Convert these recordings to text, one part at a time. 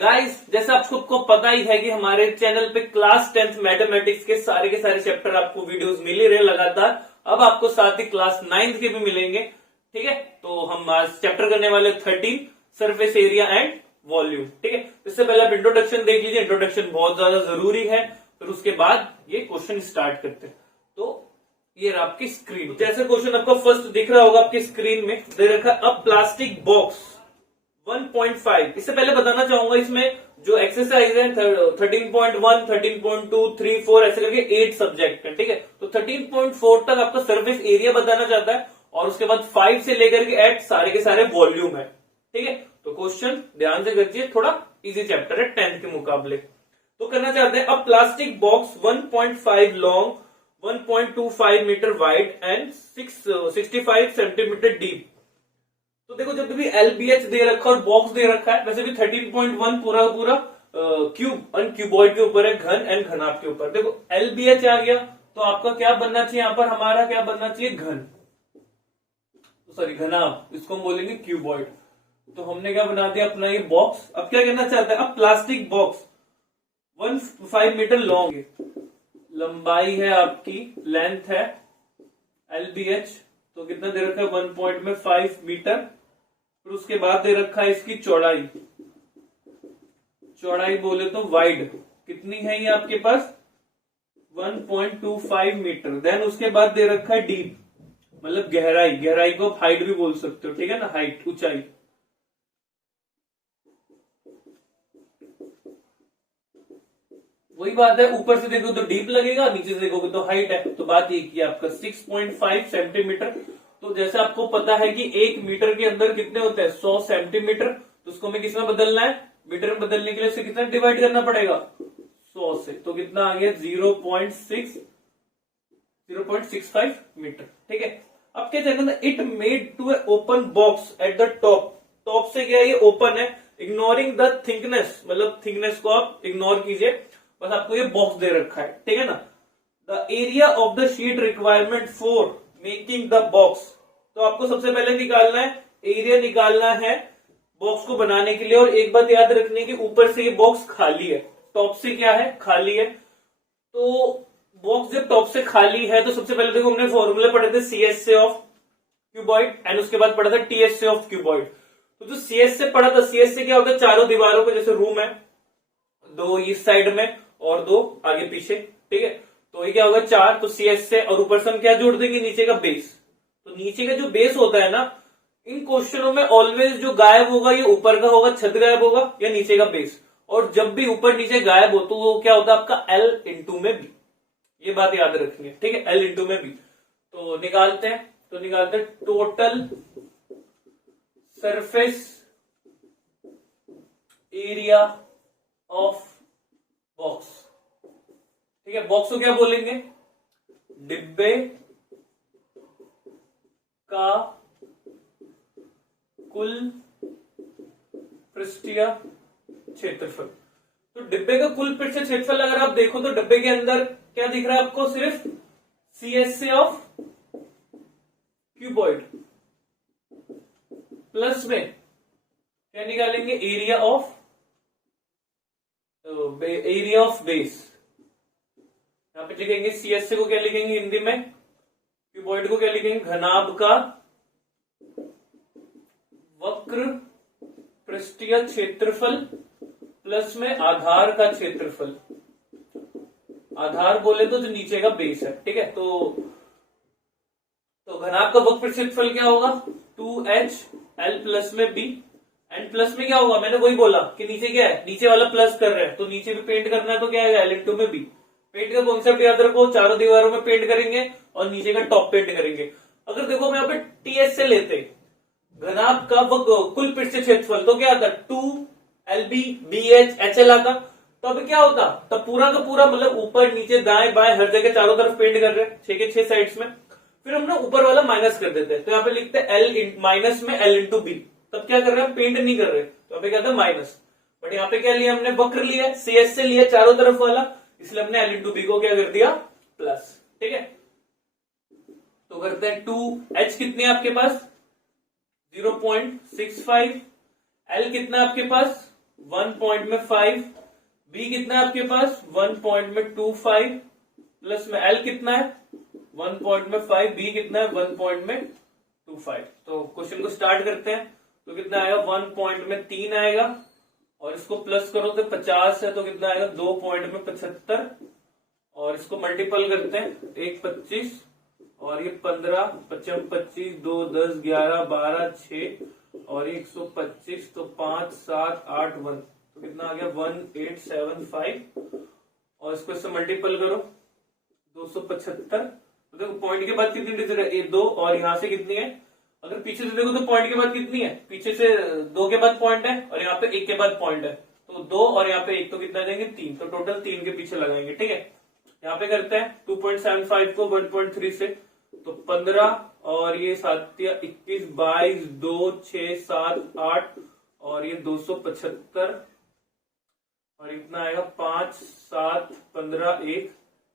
Guys जैसा आपको पता ही है कि हमारे चैनल पे क्लास 10th मैथमेटिक्स के सारे चैप्टर आपको वीडियोस मिल ही रहे लगातार। अब आपको साथ ही क्लास 9th के भी मिलेंगे। ठीक है, तो हम आज चैप्टर करने वाले 13 सरफेस एरिया एंड वॉल्यूम। ठीक है, इससे पहले आप इंट्रोडक्शन देख लीजिए। इंट्रोडक्शन बहुत ज्यादा जरूरी है, फिर उसके बाद ये क्वेश्चन स्टार्ट करते हैं। तो ये रहा आपकी स्क्रीन। जैसे क्वेश्चन आपको फर्स्ट दिख रहा होगा आपकी स्क्रीन में, दे रखा अ प्लास्टिक बॉक्स 1.5। इससे पहले बताना चाहूंगा इसमें जो एक्सरसाइज है 13.1, 13.2, 3, 4 ऐसे करके 8 सब्जेक्ट है। ठीक है, तो 13.4 तक आपका सरफेस एरिया बताना चाहता है और उसके बाद 5 से लेकर के 8 सारे के सारे वॉल्यूम है। ठीक है, तो क्वेश्चन ध्यान से करिए, थोड़ा इजी चैप्टर है 10th के मुकाबले। तो करना चाहते हैं अब plastic box 1.5 long, 1.25 metre wide and 65 centimetre deep. तो देखो जब भी LBH दे रखा और बॉक्स दे रखा है, वैसे भी 13.1 पूरा क्यूब एंड क्यूबॉइड के ऊपर है, घन एंड घनाभ के ऊपर। देखो LBH आ गया तो आपका क्या बनना चाहिए, यहां पर हमारा क्या बनना चाहिए, घन, सॉरी घनाभ, इसको हम बोलेंगे क्यूबॉइड। तो हमने क्या बना दिया अपना ये बॉक्स। अब क्या कहना चाहते हैं, अब प्लास्टिक बॉक्स 1.5 मीटर लॉन्ग है, लंबाई है आपकी, लेंथ है LBH, तो कितना दे रखा है 1.5 मीटर। फिर उसके बाद दे रखा है इसकी चौड़ाई, चौड़ाई बोले तो वाइड कितनी है ये आपके पास 1.25 मीटर। देन उसके बाद दे रखा है डीप, मतलब गहराई, गहराई को आप हाइट भी बोल सकते हो। ठीक है ना, हाइट ऊंचाई। वही बात है, ऊपर से देखो तो डीप लगेगा, नीचे से देखोगे तो हाइट है। तो बात ये की आपका 6.5 सेंटीमीटर। तो जैसे आपको पता है कि 1 मीटर के अंदर कितने होते हैं 100 सेंटीमीटर, तो उसको हमें किसमें बदलना है, मीटर में बदलने के लिए उसे कितना डिवाइड करना पड़ेगा 100 से। तो कितना आ गया 0.65 मीटर। ठीक है, अब क्या चाहिए, it made to a open box at the top. Top से क्या ये ओपन है, इग्नोरिंग द थिकनेस, मतलब थिकनेस को आप इग्नोर कीजिए, बस आपको ये बॉक्स दे रखा है। ठीक है ना। The area of the sheet requirement for making the box. तो आपको सबसे पहले निकालना है, एरिया निकालना है बॉक्स को बनाने के लिए। और एक बात याद रखनी है कि ऊपर से ये बॉक्स खाली है, टॉप से क्या है, खाली है। तो बॉक्स जब टॉप से खाली है तो सबसे पहले देखो हमने फॉर्मूले पढ़े थे CS से ऑफ क्यूबॉइड एंड उसके बाद पढ़ा था TS से ऑफ क्यूबॉइड। तो जो CS से पढ़ा था, CS से क्या होता है, चारों दीवारों पे जैसे रूम है, 2 इस साइड में और 2 आगे पीछे। ठीक है, तो ये क्या होगा 4, तो CS से, और ऊपर से हम क्या जोड़ देंगे, नीचे का बेस। तो नीचे का जो बेस होता है ना, इन क्वेश्चनों में ऑलवेज जो गायब होगा ये ऊपर का होगा, छत गायब होगा, या नीचे का बेस। और जब भी ऊपर नीचे गायब हो तो वो क्या होता है आपका L इंटू में B। ये बात याद रखनी है। ठीक है, L इंटू में B। तो निकालते हैं, total surface area of box. ठीक है, बॉक्स को क्या बोलेंगे, डिब्बे का कुल पृष्ठीय क्षेत्रफल। तो डिब्बे का कुल पृष्ठीय क्षेत्रफल अगर आप देखो तो डिब्बे के अंदर क्या दिख रहा है आपको, सिर्फ CS से ऑफ क्यूबॉइड, प्लस में क्या निकालेंगे, एरिया ऑफ बेस। यहां पे लिखेंगे CS को क्या लिखेंगे हिंदी में, क्यूबॉइड को क्या लिखेंगे, घनाभ का वक्र पृष्ठीय क्षेत्रफल, प्लस में आधार का क्षेत्रफल। आधार बोले तो जो नीचे का बेस है। ठीक है, तो घनाभ का वक्र पृष्ठीय क्षेत्रफल क्या होगा 2H, L प्लस में B, एंड प्लस में क्या होगा, मैंने वही बोला कि नीचे क्या है, नीचे वाला प्लस कर रहे हैं तो नीचे भी पेंट करना है, तो क्या है L इंटू में B। पेंट का कॉन्सेप्ट याद रखो, चारों दीवारों में पेंट करेंगे और नीचे का टॉप पेंट करेंगे। अगर देखो हम यहाँ पे TS से लेते घनाभ का कुल पृष्ठीय क्षेत्रफल, तो क्या आता 2LB BH HL आता। तो अभी क्या होता, तब पूरा का पूरा मतलब ऊपर नीचे दाएं बाएं हर जगह चारों तरफ पेंट कर रहे हैं 6 के 6 साइड्स में। फिर हम ना ऊपर वाला माइनस कर देते हैं, तो यहाँ पे लिखते हैं L माइनस में L इंटू B। तब क्या कर रहे हैं, पेंट नहीं कर रहे, तो यहाँ पे क्या था माइनस। बट यहाँ पे क्या लिया हमने, वक्र लिया, CS से लिया चारों तरफ वाला, इसलिए हमने L इंटू B को क्या कर दिया प्लस। ठीक है, तो करते हैं 2H कितने आपके पास 0.65, L कितना आपके पास 1.5, बी कितना है आपके पास 1.25 प्लस में एल कितना है 1.5, बी कितना है 1.25। तो क्वेश्चन को स्टार्ट करते हैं। तो कितना आएगा 1.3 आएगा और इसको प्लस करो तो 50 है तो कितना आएगा 2.75 और इसको मल्टीपल करते हैं 1 25 और ये 15 55 25 2 10 11 12 6 और 125 तो 5 7 8 1 तो कितना आ गया 1875 और इसको इससे मल्टीपल करो 275। तो देखो पॉइंट के बाद कितनी डिजिट है 2 और यहाँ से कितनी है, अगर पीछे से देखो तो पॉइंट के बाद कितनी है, पीछे से 2 के बाद पॉइंट है और यहाँ पे 1 के बाद पॉइंट है तो 2 और यहाँ पे 1 तो कितना देंगे 3, तो टोटल 3 के पीछे लगाएंगे। ठीक है, यहाँ पे करते हैं 2.75 को 1.3 से तो 15 और ये 7 या 21 22 2 6 7 8 और ये 275 और इतना आएगा 5 7 15 1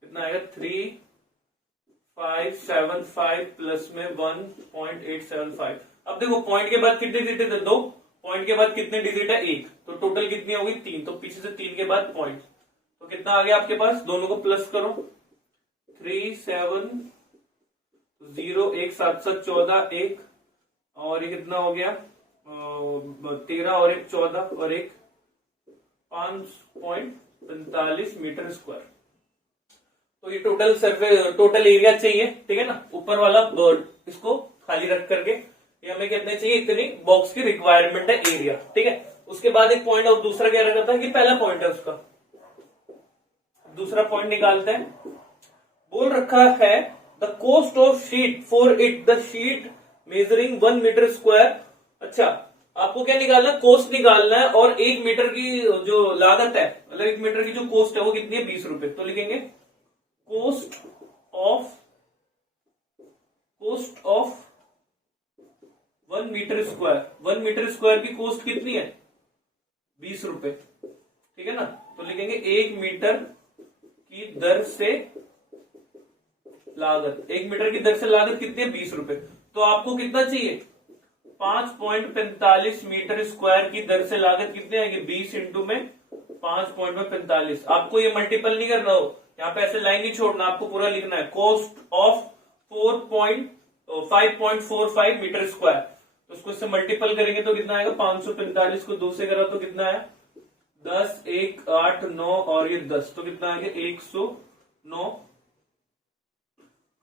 कितना आएगा 3 5 7 5 प्लस में 1.875। अब देखो पॉइंट के बाद कितने डिजिट है 2, पॉइंट के बाद कितने डिजिट है 1, तो टोटल कितनी होगी 3, तो पीछे से 3 के बाद पॉइंट तो कितना आ गया आपके पास, दोनों को प्लस करो 3 7 0 1 7 7 14 1 और ये कितना हो गया 13 और 1 14 और 1 5.45 मीटर स्क्वायर। तो ये टोटल एरिया चाहिए। ठीक है ना, ऊपर वाला इसको खाली रख करके ये हमें कितने चाहिए, इतनी बॉक्स की रिक्वायरमेंट है एरिया। ठीक है, उसके बाद एक पॉइंट और दूसरा क्या रखा था कि पहला पॉइंट है उसका दूसरा पॉइंट निकालते हैं। बोल रखा है the cost of sheet for it the sheet measuring 1 metre square. अच्छा, आपको क्या निकालना है, कोस्ट निकालना है और 1 मीटर की जो लागत है मतलब 1 मीटर की जो कोस्ट है वो कितनी है 20 रुपए। तो लिखेंगे cost of 1 metre square, 1 metre square की कोस्ट कितनी है 20 रुपए। ठीक है ना, तो लिखेंगे 1 मीटर की दर से लागत, 1 मीटर की दर से लागत कितनी है 20 रुपए। तो आपको कितना चाहिए 5.45 मीटर स्क्वायर की दर से लागत कितनी आएगी 20 इंटू में 5.45। आपको ये मल्टीपल नहीं करना हो, यहाँ पे ऐसे लाइन नहीं छोड़ना, आपको पूरा लिखना है कोस्ट ऑफ 5.45 मीटर स्क्वायर। तो उसको इससे मल्टीपल करेंगे तो कितना आएगा 545 को 2 से करा तो कितना है 10 1 8 9 और ये 10 तो कितना आ गया 109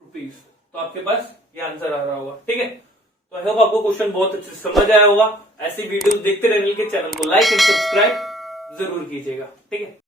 रुपीज। तो आपके पास ये आंसर आ रहा होगा। ठीक है, तो आई होप आपको क्वेश्चन बहुत अच्छे से समझ आया होगा। ऐसी वीडियोस देखते रहने के चैनल को लाइक एंड सब्सक्राइब जरूर कीजिएगा। ठीक है।